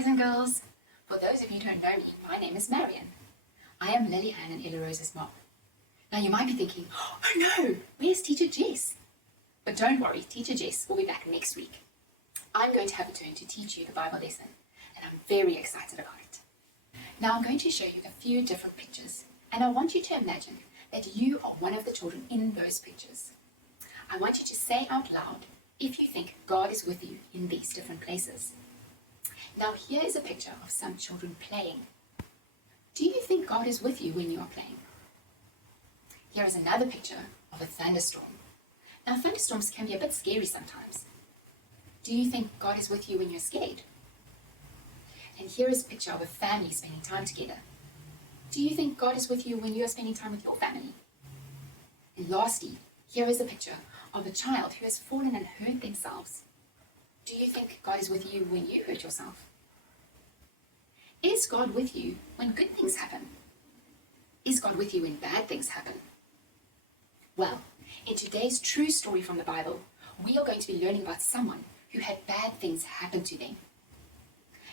boys and girls. For those of you who don't know me, my name is Marion. I am Lily Ann and Ella Rose's mom. Now you might be thinking, oh no, where's Teacher Jess? But don't worry, Teacher Jess will be back next week. I'm going to have a turn to teach you the Bible lesson, and I'm very excited about it. Now I'm going to show you a few different pictures, and I want you to imagine that you are one of the children in those pictures. I want you to say out loud if you think God is with you in these different places. Now here is a picture of some children playing. Do you think God is with you when you are playing? Here is another picture of a thunderstorm. Now thunderstorms can be a bit scary sometimes. Do you think God is with you when you're scared? And here is a picture of a family spending time together. Do you think God is with you when you are spending time with your family? And lastly, here is a picture of a child who has fallen and hurt themselves. Do you think God is with you when you hurt yourself? Is God with you when good things happen? Is God with you when bad things happen? Well, in today's true story from the Bible, we are going to be learning about someone who had bad things happen to them.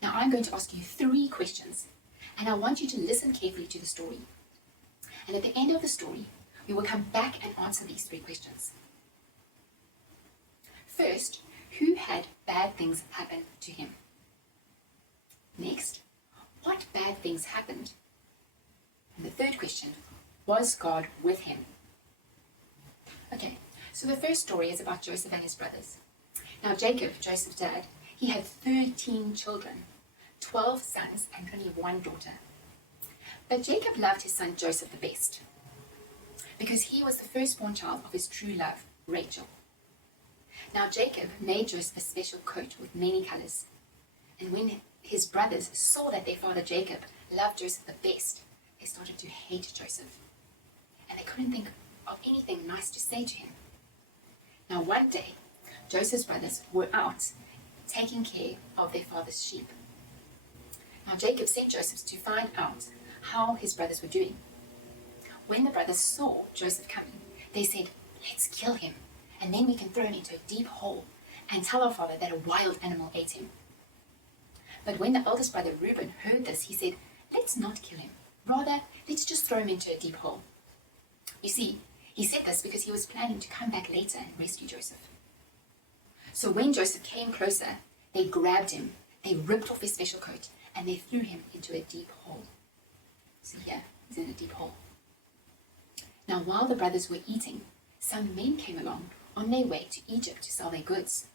Now I'm going to ask you 3 questions, and I want you to listen carefully to the story. And at the end of the story, we will come back and answer these 3 questions. First, who had bad things happen to him? Next, what bad things happened? And the third question, was God with him? Okay, so the first story is about Joseph and his brothers. Now Jacob, Joseph's dad, he had 13 children, 12 sons and only 1 daughter. But Jacob loved his son Joseph the best, because he was the firstborn child of his true love, Rachel. Now Jacob made Joseph a special coat with many colors. And when his brothers saw that their father Jacob loved Joseph the best, they started to hate Joseph. And they couldn't think of anything nice to say to him. Now one day, Joseph's brothers were out taking care of their father's sheep. Now Jacob sent Joseph to find out how his brothers were doing. When the brothers saw Joseph coming, they said, "Let's kill him, and then we can throw him into a deep hole and tell our father that a wild animal ate him." But when the eldest brother Reuben heard this, he said, "Let's not kill him. Rather, let's just throw him into a deep hole." You see, he said this because he was planning to come back later and rescue Joseph. So when Joseph came closer, they grabbed him, they ripped off his special coat, and they threw him into a deep hole. So here, he's in a deep hole. Now while the brothers were eating, some men came along on their way to Egypt to sell their goods.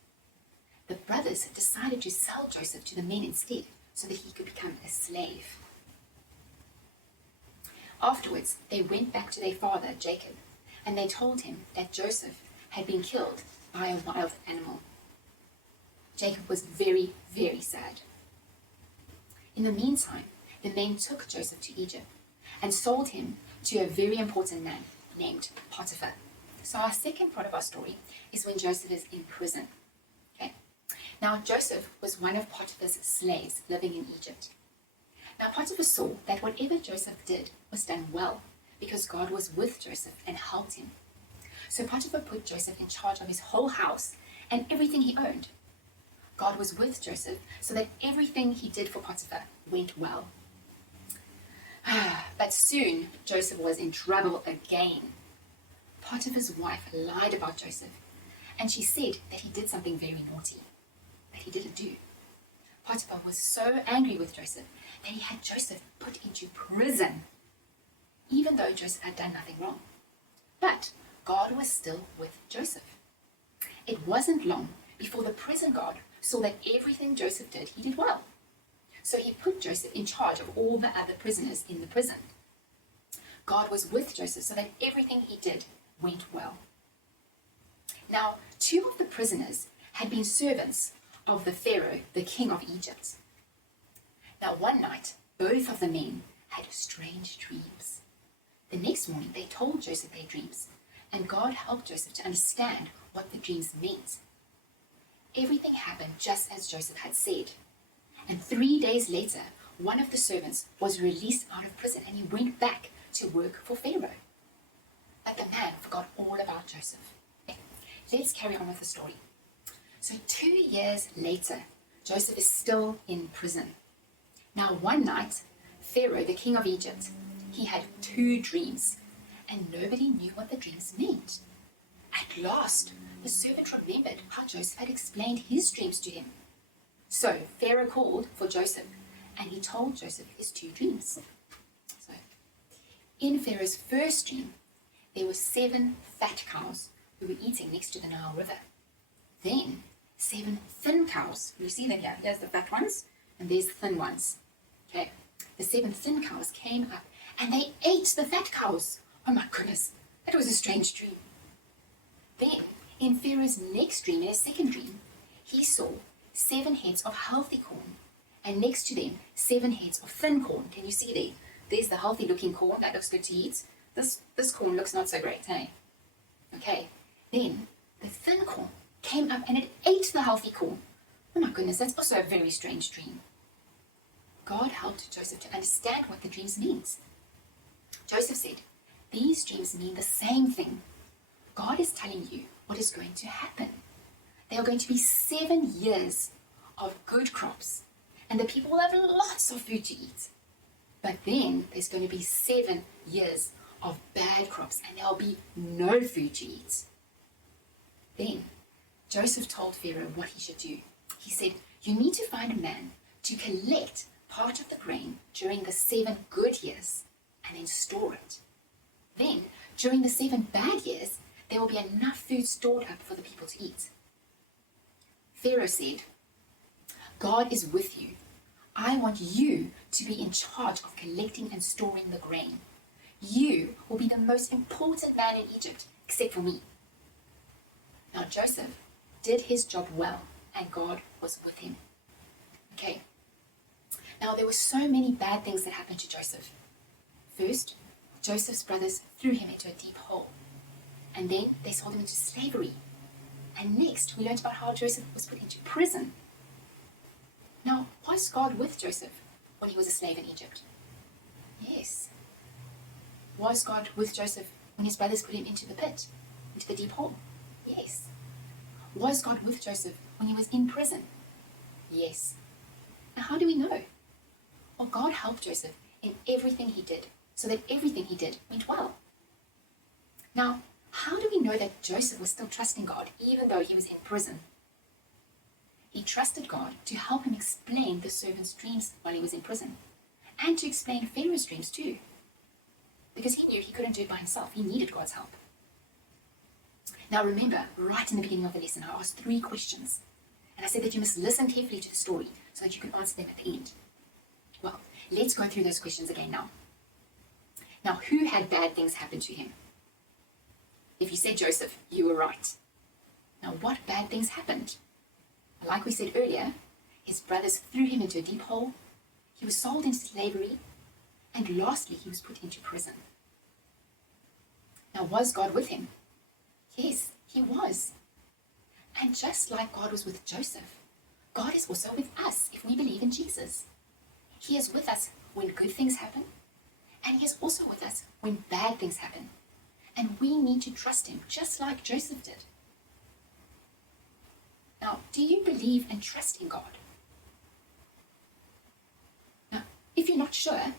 The brothers decided to sell Joseph to the men instead, so that he could become a slave. Afterwards, they went back to their father, Jacob, and they told him that Joseph had been killed by a wild animal. Jacob was very, very sad. In the meantime, the men took Joseph to Egypt and sold him to a very important man named Potiphar. So our second part of our story is when Joseph is in prison. Okay? Now Joseph was one of Potiphar's slaves living in Egypt. Now Potiphar saw that whatever Joseph did was done well, because God was with Joseph and helped him. So Potiphar put Joseph in charge of his whole house and everything he owned. God was with Joseph so that everything he did for Potiphar went well. But soon Joseph was in trouble again. Potiphar's wife lied about Joseph, and she said that he did something very naughty that he didn't do. Potiphar was so angry with Joseph that he had Joseph put into prison, even though Joseph had done nothing wrong. But God was still with Joseph. It wasn't long before the prison guard saw that everything Joseph did, he did well. So he put Joseph in charge of all the other prisoners in the prison. God was with Joseph so that everything he did went well. Now, 2 of the prisoners had been servants of the Pharaoh, the king of Egypt. Now one night, both of the men had strange dreams. The next morning, they told Joseph their dreams, and God helped Joseph to understand what the dreams meant. Everything happened just as Joseph had said. And 3 days later, one of the servants was released out of prison, and he went back to work for Pharaoh. But the man forgot all about Joseph. Okay, let's carry on with the story. So 2 years later, Joseph is still in prison. Now one night, Pharaoh, the king of Egypt, he had 2 dreams, and nobody knew what the dreams meant. At last, the servant remembered how Joseph had explained his dreams to him. So Pharaoh called for Joseph, and he told Joseph his 2 dreams. So, in Pharaoh's first dream, there were 7 fat cows who were eating next to the Nile River. Then 7 thin cows. You see them here. Here's the fat ones, and there's the thin ones. Okay. The 7 thin cows came up, and they ate the fat cows. Oh my goodness, that was a strange dream. Then, in Pharaoh's next dream, in his second dream, he saw 7 heads of healthy corn, and next to them, 7 heads of thin corn. Can you see there? There's the healthy looking corn that looks good to eat. This corn looks not so great, hey? Okay, then the thin corn came up and it ate the healthy corn. Oh my goodness, that's also a very strange dream. God helped Joseph to understand what the dreams means. Joseph said, these dreams mean the same thing. God is telling you what is going to happen. There are going to be 7 years of good crops, and the people will have lots of food to eat. But then there's going to be 7 years of bad crops, and there'll be no food to eat. Then Joseph told Pharaoh what he should do. He said, you need to find a man to collect part of the grain during the 7 good years and then store it. Then, during the 7 bad years, there will be enough food stored up for the people to eat. Pharaoh said, God is with you. I want you to be in charge of collecting and storing the grain. You will be the most important man in Egypt, except for me. Now Joseph did his job well, and God was with him. Okay. Now there were so many bad things that happened to Joseph. First, Joseph's brothers threw him into a deep hole. And then they sold him into slavery. And next, we learned about how Joseph was put into prison. Now, was God with Joseph when he was a slave in Egypt? Yes. Was God with Joseph when his brothers put him into the pit, into the deep hole? Yes. Was God with Joseph when he was in prison? Yes. Now, how do we know? Well, God helped Joseph in everything he did, so that everything he did went well. Now, how do we know that Joseph was still trusting God, even though he was in prison? He trusted God to help him explain the servant's dreams while he was in prison, and to explain Pharaoh's dreams too, because he knew he couldn't do it by himself. He needed God's help. Now remember, right in the beginning of the lesson, I asked 3 questions, and I said that you must listen carefully to the story so that you can answer them at the end. Well, let's go through those questions again now. Now, who had bad things happen to him? If you said Joseph, you were right. Now, what bad things happened? Like we said earlier, his brothers threw him into a deep hole, he was sold into slavery, and lastly, he was put into prison. Now, was God with him? Yes, he was. And just like God was with Joseph, God is also with us if we believe in Jesus. He is with us when good things happen, and he is also with us when bad things happen. And we need to trust him, just like Joseph did. Now, do you believe and trust in God? Now, if you're not sure,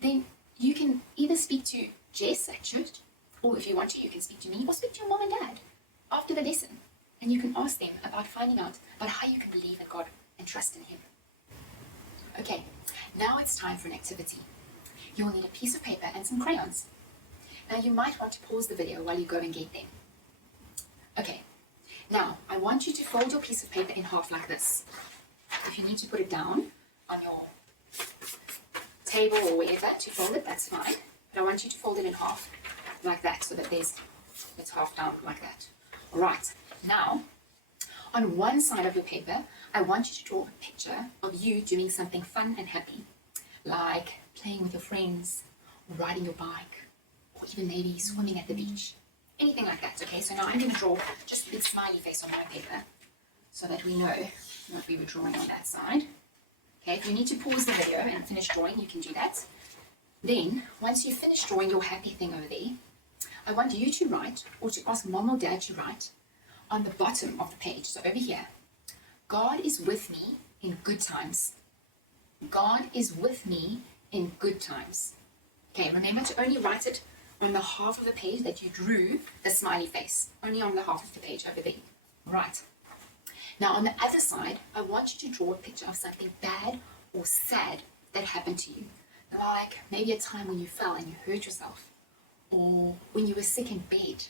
then you can either speak to Jess at church, or if you want to, you can speak to me, or speak to your mom and dad after the lesson. And you can ask them about finding out about how you can believe in God and trust in him. Okay, now it's time for an activity. You'll need a piece of paper and some crayons. Now you might want to pause the video while you go and get them. Okay, now I want you to fold your piece of paper in half like this. If you need to put it down on your table or wherever to fold it, that's fine. But I want you to fold it in half like that so that it's half down like that. All right, now on one side of your paper, I want you to draw a picture of you doing something fun and happy, like playing with your friends, or riding your bike, or even maybe swimming at the beach. Anything like that, okay? So now I'm going to draw just a big smiley face on my paper so that we know what we were drawing on that side. Okay, if you need to pause the video and finish drawing, you can do that. Then, once you've finished drawing your happy thing over there, I want you to write, or to ask mom or dad to write, on the bottom of the page, so over here, God is with me in good times. God is with me in good times. Okay, remember to only write it on the half of the page that you drew the smiley face. Only on the half of the page over there. Right. Now on the other side, I want you to draw a picture of something bad or sad that happened to you. Like maybe a time when you fell and you hurt yourself, or when you were sick in bed.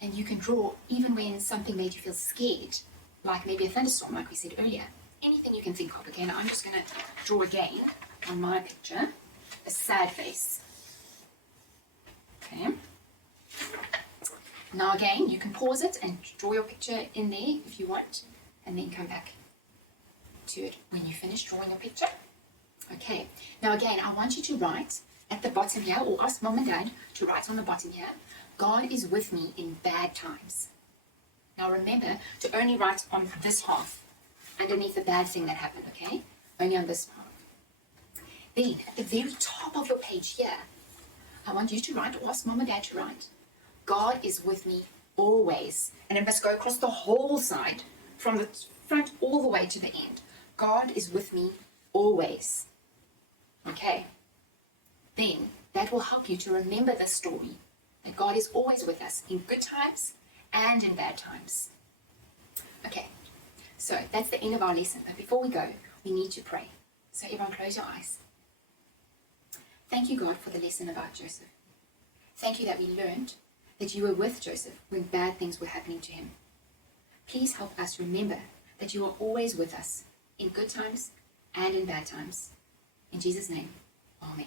And you can draw even when something made you feel scared, like maybe a thunderstorm, like we said earlier. Anything you can think of. Okay, now I'm just going to draw again on my picture a sad face. Okay. Now again, you can pause it and draw your picture in there if you want, and then come back to it when you finish drawing your picture. Okay, now again, I want you to write at the bottom here, or ask mom and dad to write on the bottom here, God is with me in bad times. Now remember to only write on this half, underneath the bad thing that happened, okay? Only on this part. Then, at the very top of your page here, I want you to write, or ask mom and dad to write, God is with me always. And it must go across the whole side, from the front all the way to the end. God is with me always. Okay? Then, that will help you to remember the story, that God is always with us in good times and in bad times. Okay, so that's the end of our lesson. But before we go, we need to pray. So everyone close your eyes. Thank you, God, for the lesson about Joseph. Thank you that we learned that you were with Joseph when bad things were happening to him. Please help us remember that you are always with us in good times and in bad times. In Jesus' name, amen.